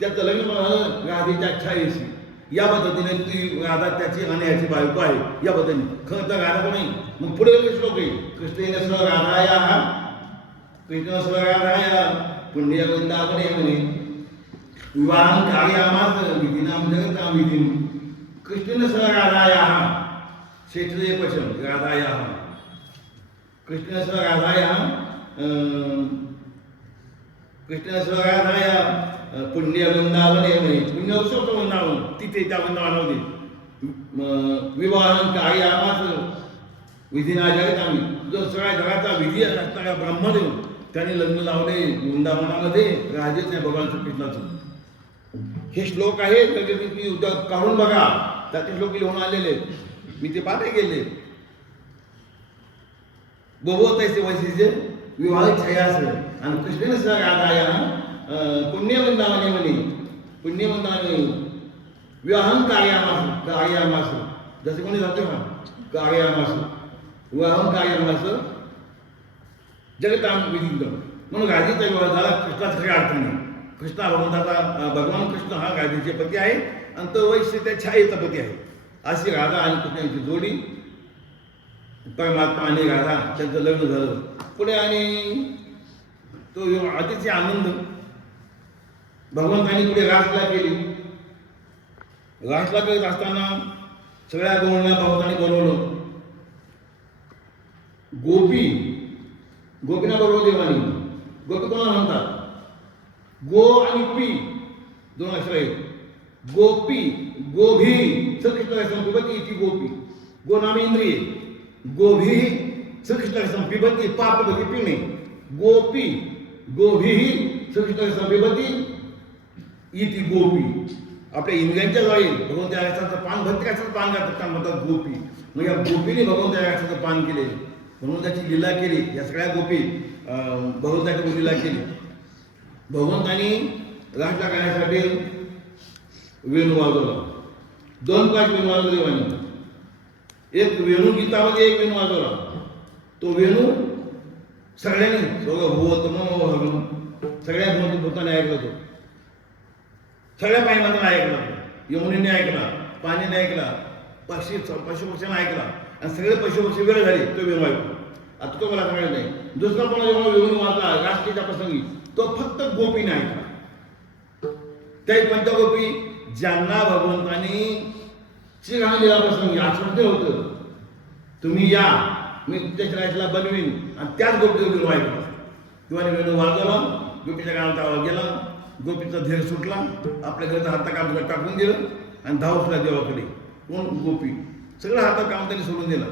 त्याचं लग्न म्हणा राधेच्या छायेशी या पद्धतीने ती राधा त्याची अनयाची बायको आहे या पद्धतीने खरं तर राधा कोणी मग पुढे श्लोक आहे कृष्णेन राधाया कृष्ण राधाया पुण्य वृंदावने म्हणे विवाहं कार्यामास विधीनाम जगतां विधीं कृष्णेन राधाया क्षेत्रीय पचन राधाया कृष्णेन राधाया कृष्णेन राधाया पुण्य वृंदावने म्हणे पुण्य उत्सव वृंदावन तिथे त्या वृंदावनामध्ये विवाहन काही आमास विधीना जगत आम्ही जो सगळ्या जगाचा विधी असणारा ब्रह्मदेव त्यांनी लग्न लावले वृंदावनामध्ये राजेच्या भगवान श्रीकृष्णाचं. हे श्लोक आहेत तुम्ही काढून बघा त्याचे श्लोक लिहून आलेले मी ते पाठे गेले. बहुवत ऐसे वैशिष्ट्य विवाह छयास आणि कृष्णेन सह गाया पुण्य वृंदावने म्हणे पुण्य वृंदावने विवाहन कार्यामास जसे कोणी जातो का कार्यामास विवाहन कार्यामास जगताम विधी म्हणून गादीचा विवाह झाला कृष्णाच्या खऱ्या अर्थाने. कृष्णा भगवंताचा भगवान कृष्ण हा गादीचे पती आहे आणि तो वैश्य त्या छायेचा पती आहे. अशी राधा आणि कृष्णाची जोडी परमात्मा आणि राधा त्यांचं लग्न झालं पुढे आणि तो अतिशय आनंद भगवंतांनी पुढे रासला केली. रासला करत असताना सगळ्या गवळण्या भगवंतांनी बोलवलं. गोपीना बरोबर देवानी गोपी कोणाला म्हणतात गो आणि पी दोन अक्षर आहेत. गोपी गोभी सकृष्ण पिबती ती गोपी गो नाम इंद्रिय गोभी सकृष्ण पिबती पाप बती पिणे गोपी गोभी सकृष्ण पिबती इति गोपी. आपल्या इंद्रियांच्या द्वारे भगवंता याचं पान भक्ताचं पान घालतात म्हणतात गोपी. मग या गोपीने भगवंता याचं पान केले भगवंताची लीला केली. या सगळ्या गोपी भगवंताची लीला केली. भगवंतानी राजला करण्यासाठी वेणू वाजवला. दोन पाच वेणू वाजवले देवानी. एक वेणू गीतामध्ये एक वेणू वाजवला. तो वेणू सगळ्यांनी सगळ्या भूताने ऐकला. तो सगळ्या पायमातांना ऐकला. यमुनेने ऐकला पाणीने ऐकला पशुपक्ष्यांना ऐकला आणि सगळे पशुपक्षी वेळ झाले तो वेणू ऐकला. आता तो मला सांगायला नाही. दुसरा कोणा जेव्हा वेणू वाजला राष्ट्रीच्या प्रसंगी तो फक्त गोपीने ऐकला. त्या पंचगोपी ज्यांना भगवंतानी श्रीरामलीला प्रसंगी आश्वासन होतं तुम्ही या मी तुमच्या रायला बनवीन आणि त्याच गोपीचा वेणू ऐकला. किंवा वेणू वाजवला गोपीच्या गावात आवाज गेला. गोपीचा धीर सुटला आपल्या घरचा हाता काम टाकून दिलं आणि धाव सुद्धा देवाकडे. कोण गोपी सगळं हातात काम त्यांनी सोडून दिलं.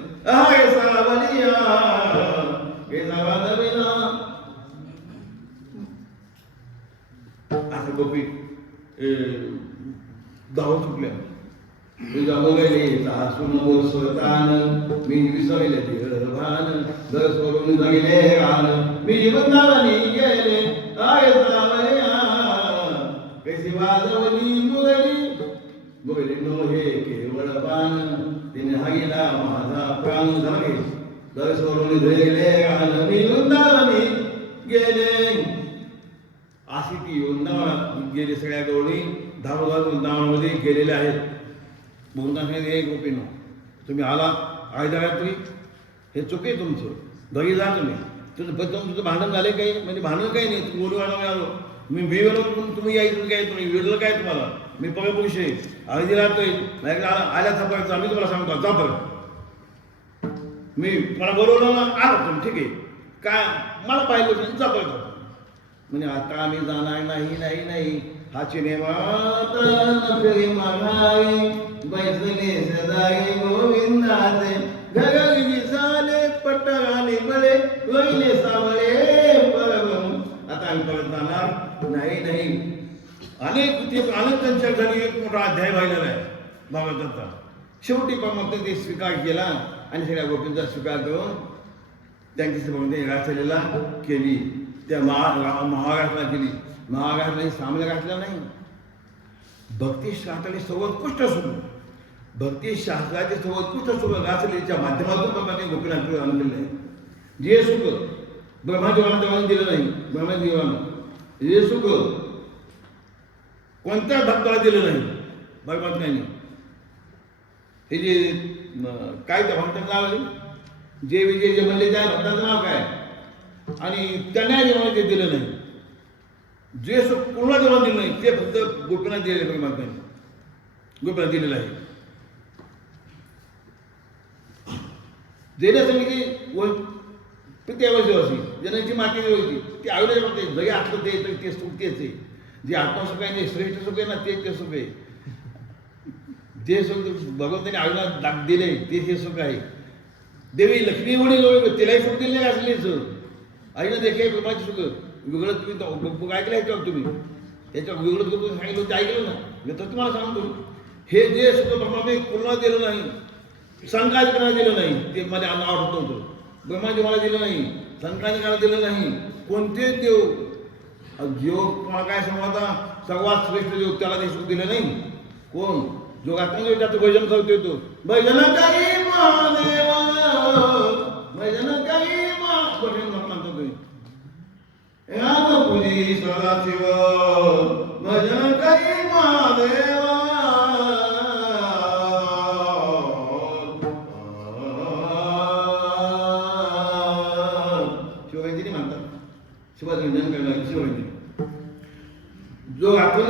असं गोपी धाव सुटल्या. तुझ्या मोबाईल सासून स्वतःन मी विसरले भान घर सोडून जाईले रान मी जीवनाने गेले आय कैसी वाजवली मुरली नो हे केवळ पान तिने हागीला माझा प्राण झाले घर सोडून जाईले रान मी वृंदावनी गेले. अशी ती वृंदावनात गेले. सगळ्या गवळी धावधाव वृंदावनामध्ये गेलेले आहेत. भगवंताने एक गोपीनो तुम्ही आला आयदारात्री हे चुके तुमचं घरी जा तुझं भांडण झाले काही म्हणजे भांडण काही नाही. तू बोलू आलो मी वेळेवर तुम्ही यायचं काय तुम्ही वेळलं काय तुम्हाला मी पुरुष आहे अगदी राहतोय नाही आल्याचा पर्यंत आम्ही तुम्हाला सांगतो जा परत मी मला बोलवलं ना आलो तुम्ही ठीक आहे काय मला पाहिलं जा परत म्हणजे आता आम्ही जाणार नाही नाही नाही हा सिनेमा फिरे मागाई बैसले सदाई गोविंदाचे घरी झाले पट्टाने बळे वैले सावळे परम. आता आम्ही परत जाणार नाही नाही. अनेक त्यांच्या घरी एक मोठा अध्याय व्हायला आहे भागवताचा. शेवटी पण ते स्वीकार केला आणि सगळ्या गोपींचा स्वीकार करून त्यांची भगवंतांनी रासलीला केली. त्या महाराष्ट्राला केली. महाराष्ट्राने सामने घातला नाही. भक्तिशास्त्राने सर्वोत्कृष्ट सुख भक्तिशास्त्राचे सर्वोत्कृष्ट सुख रासलीच्या माध्यमातून भगवंतांनी गोपीनाथ आणलेलं आहे. जे सुख ब्रह्मादेवाला देवाने दिलं नाही ब्रह्मदेवानं हे सुख कोणत्या भक्ताला दिलं नाही भगवंतांनी. हे जे काय त्या भक्ताचं नाव आहे जे विजय जे म्हणले त्या भक्ताचं नाव काय आणि त्यांना जेव्हा ते दिलं नाही. जे सुख पूर्ण जेव्हा दिलं नाही ते फक्त गोपीनाथ दिलेलं आहे. भगवंतांनी गोपीनाथ दिलेलं आहे. देण्यासमिती प्रत्येक देवाची ज्यांची माती होती ती आवडली बघते जरी असलं ते सुख तेच आहे. जे आत्मसुख आहे ते श्रेष्ठ सुख आहे ना, ते सुख आहे. जे सुख भगवंताने आईला दाग दिले ते हे सुख आहे. देवी लक्ष्मी म्हणे जवळ तिलाही सुख दिले नाही असलेच. आईनं देखील ब्रह्माची सुख वेगळं तुम्ही ऐकलं ह्याच्यावर तुम्ही त्याच्यावर वेगळं तुम्ही सांगितलं ते ऐकलं ना. मी तर तुम्हाला सांगतो हे जे सुख ब्रह्माने पूर्ण दिलं नाही, संकालिकाला दिलं नाही, ते माझ्या आवडत होतं. ब्रह्माजी मला दिलं नाही, संकालिकाला दिलं नाही. कोणतेच देव जीव तुम्हाला काय सांगू आता, सर्वात श्रेष्ठ देव त्याला ते सुख दिलं नाही. कोण जो आत्मदेव त्याचं भजन करतो तो भजन काही महादेव भजन काही भजन म्हणतो तुम्ही पूजी सदाशिव भजन काही महादेव शिवरंजनी म्हणतात. शिवरंजन करणार शिवरंजनी जो आपण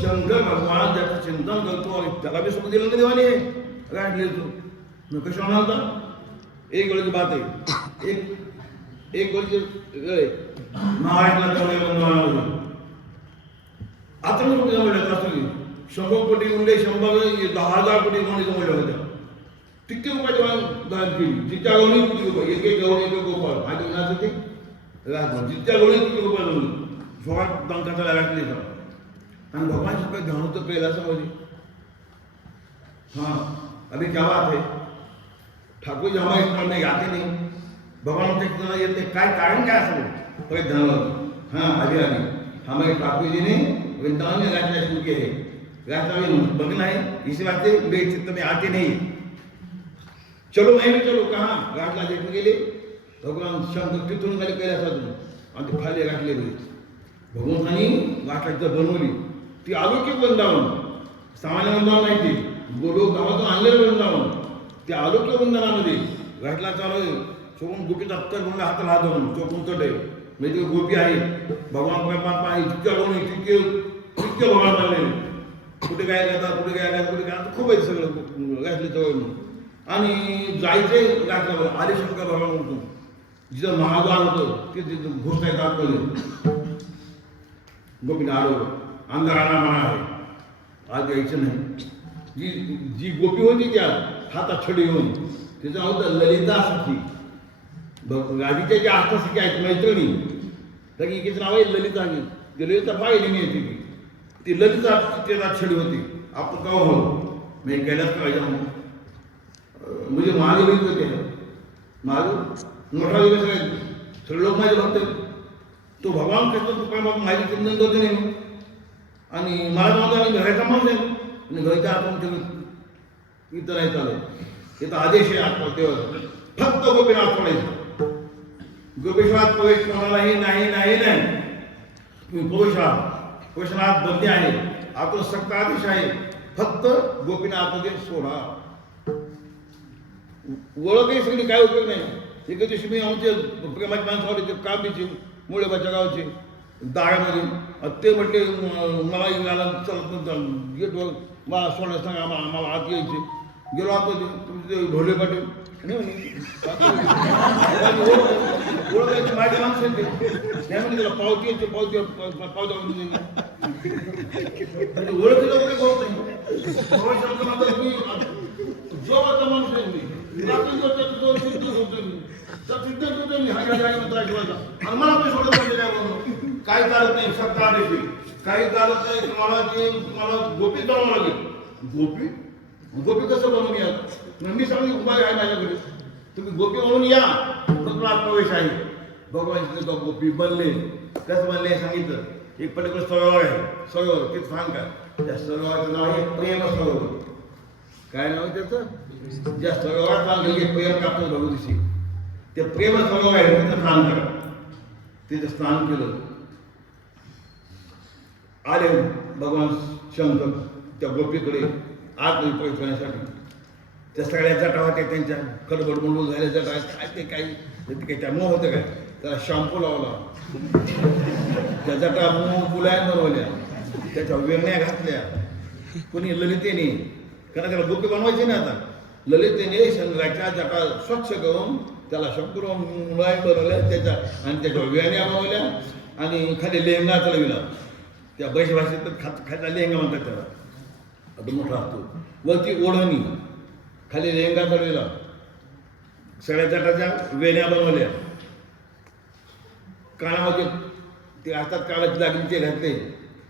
शंकर भगवान ज्याचं चिंतन करतो आणि त्याला बी सुख दिलं ना देवाने. काय तू कशा म्हणता एक वेळेची बात आहे. एक वेळेची महाराष्ट्राला तेवढे आता कुठे जमवल्या असतो 100 कोटी उंडे 10,000 कोटी कोणी जमवल्या होत्या. किती रुपयाची दान केली जिच्या गवळी किती रुपये एक गवळी एक गोपाळ माझ्या उन्हाचं ते जिच्या गवळी किती रुपये जमवली 16 दंकाचा लागले का. आणि भगवान से कोई ध्यान तो पहला समझिए. हाँ अभी क्या बात है, ठाकुर जी हमारे स्मरण में आते नहीं, भगवान के कितना ये काय कारण क्या असं कोई ध्यान. हाँ अभी हमारे ठाकुर जी ने वृंदावन में रचना शुरू की है. रचना में भगना है, इसी बात से मेरे चित्त में आते नहीं. चलो मैं भी चलो कहाँ राटला देखने के लिए. भगवान शंकर तिथून खाली कैलासातून आणि ते खाली राखले भगवंतानी राटला बनवली. ती अलौकिक वृंदावन, सामान्य वृंदावन नाही. ती गोलोक गावातून आणलेलं वृंदावन. त्या अलौकिक वृंदावनामध्ये घाटला चालू चोकून गोपीचा अत्तर म्हणून हाताला हात धरून चोकून तट आहे. म्हणजे गोपी आहे भगवान परमात्मा आहे. तितक्या गवणी तितके भगवान चाललेले. कुठे काय करतात कुठे काय करतात कुठे काय आता खूप आहे सगळं घातले जवळ. आणि जायचे घातल्यावर आदिशंकर भगवान म्हणतो जिथं महाद्वार होतं ते तिथं घोषणा येतात पहिले गोपीने आडवलं अंधाराना म्हणा आहे आज यायचं नाही. जी गोपी होती त्या हातात छडी घेऊन तिचं नाव होतं ललिता सखी. राधिका ज्या आस्था सखी आहेत मैत्रिणी तर एकीचं नाव आहे ललिता. ती ललिता पाहिली येते ती ललिता त्याला छडी होती. आपण का हो मी गेल्याच पाहिजे म्हणजे महाग लोक होते महाग मोठा दिवस सगळे लोक माझे भक्त. तो भगवान कृष्ण तुका माझी चिंतन करते नाही आणि मला म्हणतो आणि घराचा माणूस आहे आणि घरच्या आत्म इतर नाही चालत. इथं आदेश आहे आत्मा देवाचा फक्त गोपीनाथ पडायचं. गोपेश्वरात प्रवेश कोणालाही नाही नाही नाही. तुम्ही प्रवेश आहात प्रवेशनाथ बंदी आहे आतून सक्त आदेश आहे. फक्त गोपीनाथमध्ये सोडा. ओळखही सगळी काय उपयोग नाही. एका दिवशी मी आमचे प्रेमाची माणसावर काबीचे मुळेबाच्या गावचे दारामध्ये ते म्हटले मला याला चल गेटवर मला सोडण्यास सांगा आम्हाला आत यायचे. गेलो आता तुमचे ढोले पाटील ओळखायचे माझे माणसं येते त्यामध्ये त्याला पावती यायचे पावती ओळखीला काही होत नाही. जोवाचा माणूस आहे मी मला पण सोडत काही चालत नाही. सत्ता देखील काही चालत नाही. तुम्हाला गोपी बनवावं लागेल. गोपी कसं बनवून या मी सांगली उपाय आहे माझ्याकडे. तुम्ही गोपी म्हणून या तुम्हाला प्रवेश आहे. भगवान गोपी बनले कसं बनले सांगितलं. एक पलीकडे सरोवर आहे सरोवर ते सांग का त्या सरोवराचं नाव आहे प्रेम सरोवर. काय नाव आहे त्याचं ज्या सरोवरात सांगितलं प्रेम कापतो भगवतीशी ते प्रेम सरोवर आहे तिथं स्नान करा. तिथं स्नान केलं आले भगवान शंकर त्या गोपीकडे आतमध्ये प्रवेश करण्यासाठी. त्या सगळ्या जटा होत्या त्यांच्या खडबड मुळबुळ झाल्या जटा काय ते काही त्या मोह होतं काय त्याला शॅम्पू लावला. त्या जटा मोह बुलायन बनवल्या त्याच्या वेण्या घातल्या. कोणी ललितेने कारण त्याला गोपी बनवायची ना आता ललितेने शंकराच्या जटा स्वच्छ करून त्याला शंकर मुळायन बनवल्या त्याच्या आणि त्याच्या वेण्या बनवल्या आणि खाली लेंगा चढविला. त्या बैश भाषेत तर खायचा लेहंगा म्हणतात त्याला, आता मोठा असतो. वरती ओढणी, खाली लेहंगा चढलेला, सगळ्या चटाच्या वेण्या बनवल्या, कानामध्ये ते हातात कानाची दागिने घातले,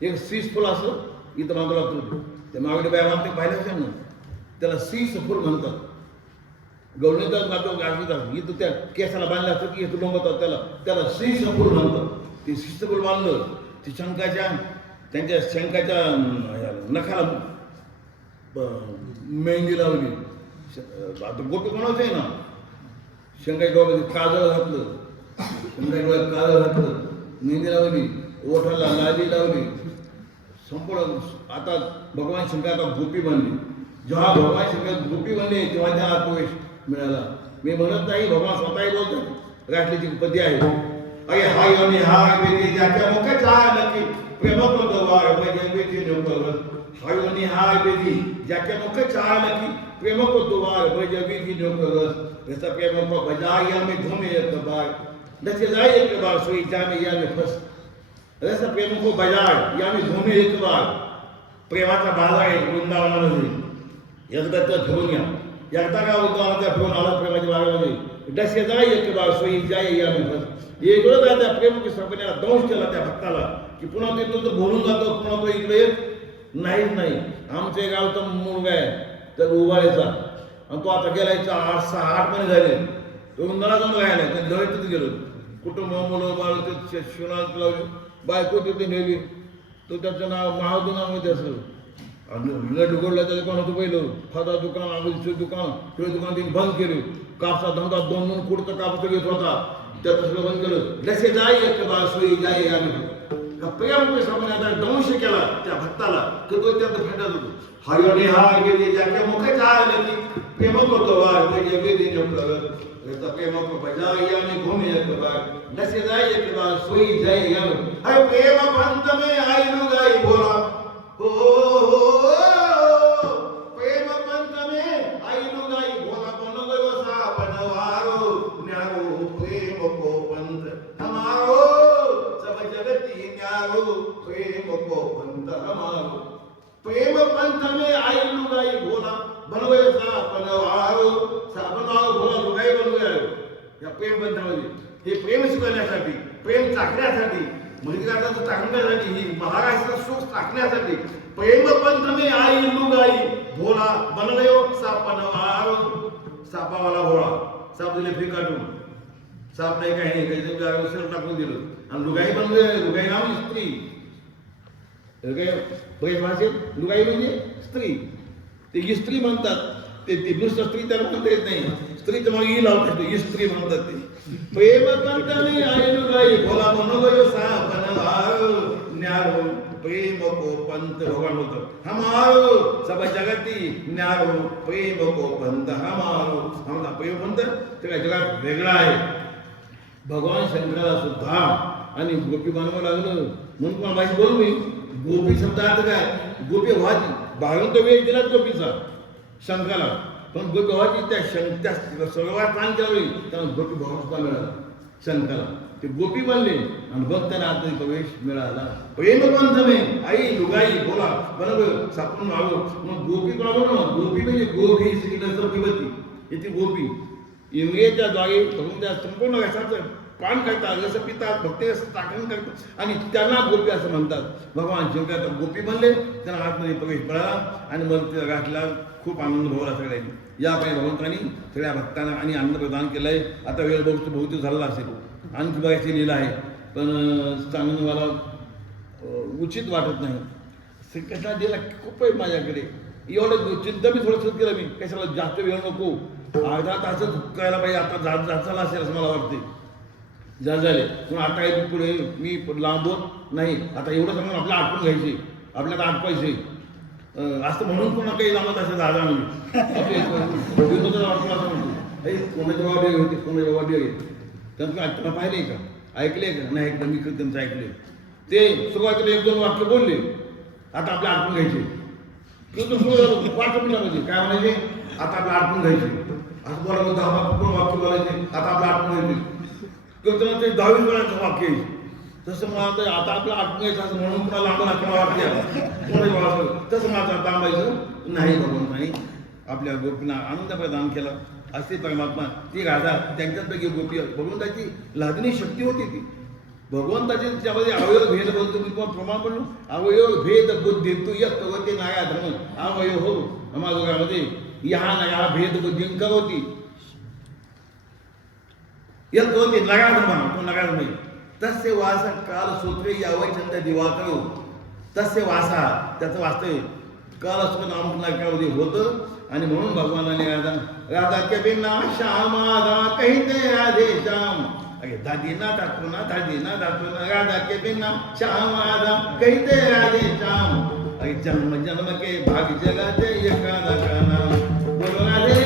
एक सीस फुल असं इथं बांधला लागतो. त्या मागडी बाया मागते पाहिलं असेल ना, त्याला सीस फुल म्हणतात. गवळणीचा मात्र गाजवीतात इथं त्या केसाला बांधलं असतं की इथं लोंबतात, त्याला सीस फुल म्हणतात. ते सीस फुल बांधलं, ती त्यांच्या शंखाच्या नखाला मेहंदी लावली. आता गोपी कोणाचं आहे ना, शंकाच्या डोळ्यात काजळ घातलं, शंकाच्या डोळ्यात काजळ घातलं, मेहंदी लावली, ओठाला लाली लावली, संपूर्ण. आता भगवान शंकर आता गोपी बनली. जेव्हा भगवान शंकर गोपी बनले तेव्हा त्या आत्मवेश मिळाला. मी म्हणत नाही, भगवान स्वतःही बोलतात, गाठलीची पद्य आहे. अरे हाय आणि हाय बेटी ज्याच्या मुखे चाल की प्रेम प्रदवार म्हणजे बेटी नोकर. हाय आणि हाय बेटी ज्याच्या मुखे चाल की प्रेम प्रदवार म्हणजे बेटी नोकर. जैसा प्रेम को बजाया में घूमे एक बार, नचे जाए एक बार सोई जाने या में फस. जैसा प्रेम को बजाय या में घूमे एक बार. प्रेमाचा बाजार आहे वृंदावनामध्ये, एकदा तर घेऊन या. एकदा का वृंदावनाचा घेऊन आला प्रेमाच्या बाजारामध्ये, डसे जाए एक बार सोई जाए या में फस. वेगळं काय त्या प्रेम की सपन्याला दंश केला त्या भक्ताला की पुन्हा ते तो बोलून जातो, पुन्हा तो इकडे येत नाहीच नाही. आमचं एक गावचा मुलगा आहे तर उभारायचा, आणि तो आता गेला 8 महिने झाले, तो उन्हाळा जाऊन राहिला. त्या लढतच गेलो, कुटुंब मुलं बाळ ते शिवणात लावली, बायको तिथे नेली. तो त्याचं नाव महादू नावामध्ये असेल. लट उघडला त्याचं दुकान होतं पहिलं, फादा दुकान, आंघोळीचं दुकान, हे दुकान त्यांनी बंद केलं. कापसा धंदा 2 कुडतं कापसा घेत होता, त्याचं सगळं बंद केलं. जसे जाई एक बार सोयी जाई आम्ही प्रेम आता दंश केला त्या भक्ताला, तर तो त्यात फेटत होतो. हरिओने हा गेले ज्याच्या मुखे चाल की प्रेम करतो वार म्हणजे वेदी नोकर. प्रेम को बजाय याने घूमे एक बार, जसे जाई एक बार सोई जाई आम्ही. अरे प्रेम पंत में आई लुगाई बोला, हो प्रेम पंत में आई लुगाई बोला. बन गयो सा बनवारो न्यारो प्रेम को पंत हमारो. सब जगती न्यारो प्रेम को पंत हमारो. प्रेम पंत में आई लुगाई बोला, बन गयो सा बनवारो. सा बनवारो बोला लुगाई बन गया. या प्रेम पंथामध्ये हे प्रेम शिकवण्यासाठी, प्रेम चाकण्यासाठी, मंदिराचं चाकण्यासाठी, ही महाराष्ट्राचं सुख चाकण्यासाठी प्रेम पंथ में आई लुगाई भोला बन गयो सा बनवारो. सापावाला भोळा, साप दिले फेकाटून, साप नाही काही नाही, काही सर टाकून दिलं, आणि लुगाई बनले. लुगाई नाव स्त्री, लुगाई भाषेत लुगाई म्हणजे स्त्री. ते स्त्री म्हणतात. ते नुसतं स्त्री त्याला म्हणता येत नाही, स्त्री तर मग ही लावतात, स्त्री म्हणतात ते. प्रेम पंथाने आई लुगाई भोला बन गयो सा बनवारो न्यारो प्रेम को पंत. भगवान बोलतो हमारो सब जगती न्यारो प्रेम को पंत हमारो. आमचा प्रेम पंत सगळ्या जगात वेगळा आहे. भगवान शंकराला सुद्धा आणि गोपी बनवावं लागलं म्हणून पण माझी बोलू मी. गोपी शब्द अर्थ काय? गोपी व्हायची. भागवत वेळ दिला गोपीचा शंकराला, पण गोपी व्हायची त्या सर्वात प्राण केला त्याला गोपी भाव सुद्धा मिळाला शंकराला. ते गोपी बनले आणि भक्तांना आतमध्ये प्रवेश मिळाला. प्रेम पंथ में आई लुगाई बोला बरोबर सापून आलो. मग गोपी कोणा बोलतो? गोपी म्हणजे गोपी सरस्वती येथे गोपी इंद्रियाच्या द्वारे त्या संपूर्ण रसाचं पान करतात, रस पितात, भक्ती चाकण करतात, आणि त्यांना गोपी असं म्हणतात. भगवान शंकर गोपी बनले, त्यांना आतमध्ये प्रवेश मिळाला आणि मग त्या गाठला. खूप आनंद भोवला सगळ्यांनी. या काही भगवंतांनी सगळ्या भक्तांना आणि अन्न प्रदान केलं आहे. आता वेळ बहुतेक झालेला असेल, आणखी बघायची लिहिलं आहे, पण सांगणं मला उचित वाटत नाही. श्रीकृष्णा दिला खूप आहे माझ्याकडे, एवढं चिंता मी थोडं केलं. मी कशाला जास्त वेळ नको, अर्धा तासच करायला पाहिजे. आता झाला असेल असं मला वाटते. झाले पण आता पुढे मी लांबवत नाही. आता एवढं सांगून आपलं आटपून घ्यायचे, आपल्याला आटपायचे असं म्हणून पुन्हा काही लांबत असेल दादा मी वाटलं असं म्हणतो. कोणाच्या बाबा होते, कोणाच्या बाबा होते त्यांचं पाहिले का, ऐकले का? नाही ऐकलं मी त्यांचं ऐकले. ते सुरुवातीला 1-2 वाक्य बोलले, आता आपलं आटपून घ्यायचे. 5 मिनिटामध्ये काय म्हणायचे? आता आपलं आटपून घ्यायचे. असं बोला 10 वाक्य बोलायचे, आता आपलं आटपून घ्यायचे. किंवा ते 10 वेळाचं वाक्य तसं मला तर आता आपलं आठवायचं असं म्हणून कुणाला आपण आठवा वाटते तसं माझं थांबायचं नाही. भगवंतानी आपल्या गोपींना आनंद प्रदान केला. असे परमात्मा ती राधा त्यांच्यापैकी गोपी भगवंताची लादणी शक्ती होती ती. भगवंताचे त्यामध्ये अवयव भेद बोलतो मी तुम्हाला प्रमाण म्हणलो अवयव भेद बुद्धी तू एक कवते नागा धर्म अवयव हो समाजोगामध्ये या नगा भेद बुद्धी कवती एक कवते नगा धर्म तो नगा धर्म तस्य वास काल सूत्रे यावचंद दिवाकरो तस्य वासा त्याचं वास्तव काल असं नाम नाकामध्ये होतं. आणि म्हणून भगवानाने राधा के बिना श्यामादा कहते राधे श्याम दादीना दाखवना राधा के बिना श्यामादा कहते राधे श्याम जन्म जन्म के भाग जगाते एकादा का नाम बोलो राधे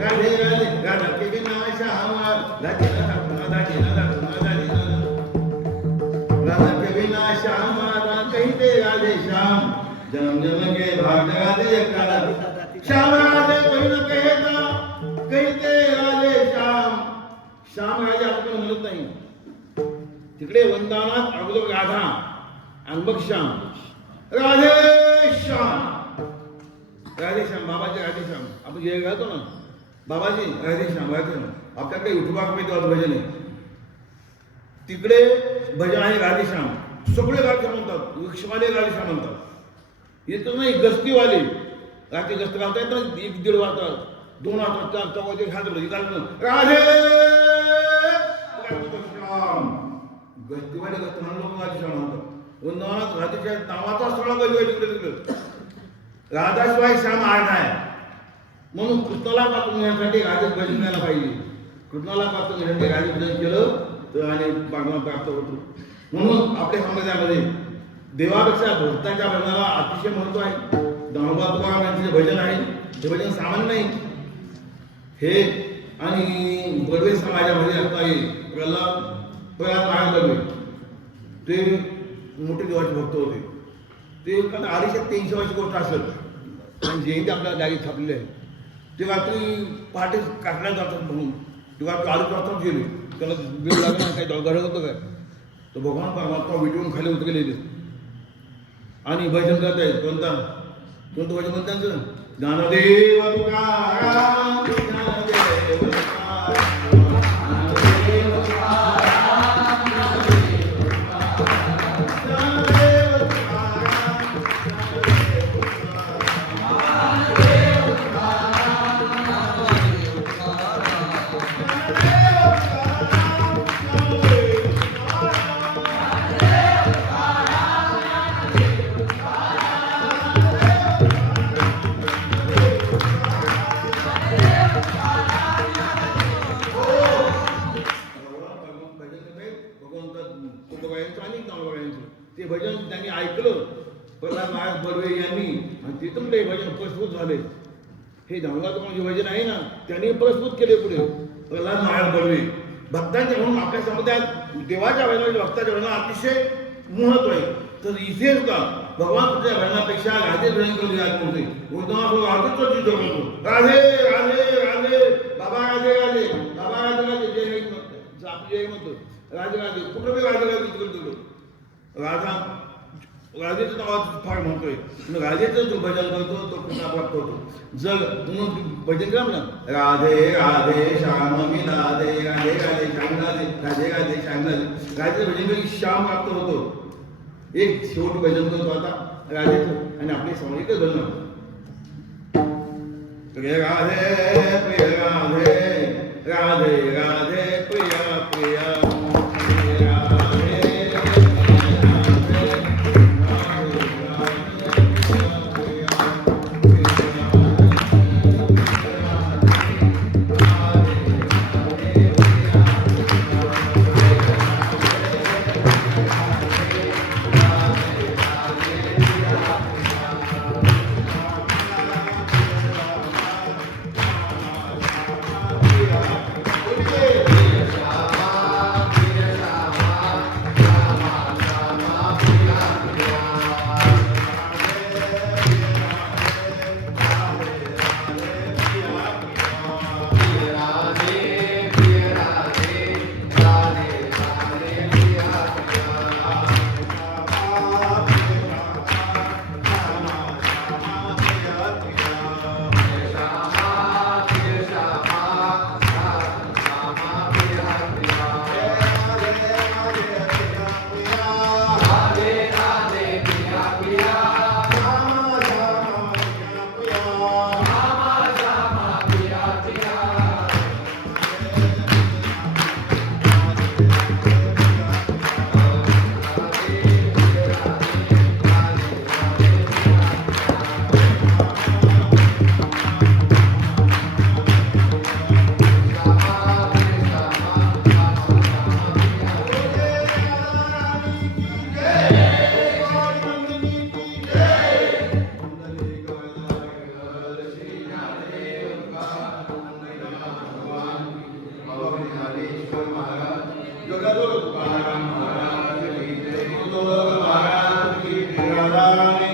राधे राधा के बिना श्यामा दादीना दाखवना राधा के बिना श्यामादा कहते राधे श्याम जन्म जन्म के भाग जगाते एकादा श्याम राधे कोई न कहते राधे श्याम. श्याम राजे आपण म्हणत नाही. तिकडे वंदनात अगोदर राधा आणि मग श्याम राधे श्याम बाबाजी राधे श्याम आपण जे घालतो ना बाबाजी राधे श्याम आपल्याकडे विठोबाकडे भजन आहे. तिकडे भजन आहे राधे श्याम सगळे राधे म्हणतात वृक्षवाले राधे श्याम म्हणतात. येतो नाही गस्तीवाले रात्री गस्त घालता येतात 1-1.5 वाजता 2 वाजता 4 वाजता राधे श्याम गस्तीवाले गस्त म्हणून लोक राधे श्याम म्हणतात. वृंदावनात राधेच्या नावाचा स्थळ तिकडे राधाशिवाय श्याम आठ आहे. म्हणून कृष्णाला पात्र घेण्यासाठी राधेच भजन करायला पाहिजे. कृष्णाला पात्र घेण्यासाठी राधे भजन केलं तर आणि भगवान प्राप्त होतो. म्हणून आपल्या समाजामध्ये देवापेक्षा भक्तांच्या भजनाला अतिशय महत्व आहे. दामोबा तुकाराम यांचे भजन आहे हे भजन सामान्य नाही. हे आणि बडवे समाजामध्ये आता प्रल्हाद महाराज बडवे ते मोठे देवाचे भक्त होते. ते 250 वर्षी गोष्ट असत आणि जयंती आपल्या जागी थापलेली आहे. ते रात्री पहाटे काढण्यात जातात म्हणून तेव्हा 4 वाजताच गेले. त्याला वेळ लागला काही घडत होतं काय तर भगवान परमात्मा विटवून खाली उतरलेले आणि भजन करत आहेत. कोणतं भजन म्हणतात त्यांचं ज्ञानदेव तुकाराम ज्ञानदेव ते भजन त्यांनी ऐकलं प्रल्हाद महाराज बडवे यांनी आणि तिथून ते भजन प्रस्तुत झाले. हे धनगाचं जे भजन आहे ना त्यांनी प्रस्तुत केले पुढे प्रल्हाद महाराज बडवे. भक्तांच्या म्हणून आपल्या समुदायात देवाच्या भजनामध्ये भक्ताच्या भजनाला अतिशय महत्व आहे. तर इथे सुद्धा भगवान तुझ्या भजनापेक्षा राधे भजन करून याद होते. राधे राधे राधे बाबा राधे राधे बाबा राधे राधे जय म्हणतो आपली जय म्हणतो राधे राधे कुठं राधे राधे करतो. राधा राधेचं नाव फार म्हणतोय. राधेचं जो भजन करतो तो पुन्हा प्राप्त होतो. जर म्हणून भजन करा ना राधे राधे श्याम राधे राधे राधे श्याम राधे राधे राधे श्याम राधे राधेचं भजन करून श्याम प्राप्त होतो. एक शेवट भजन करतो आता राधेचं आणि आपले सामाजिक भजन प्रिय राधे प्रिय राधे राधे राधे प्रिय प्रिय महाराजाने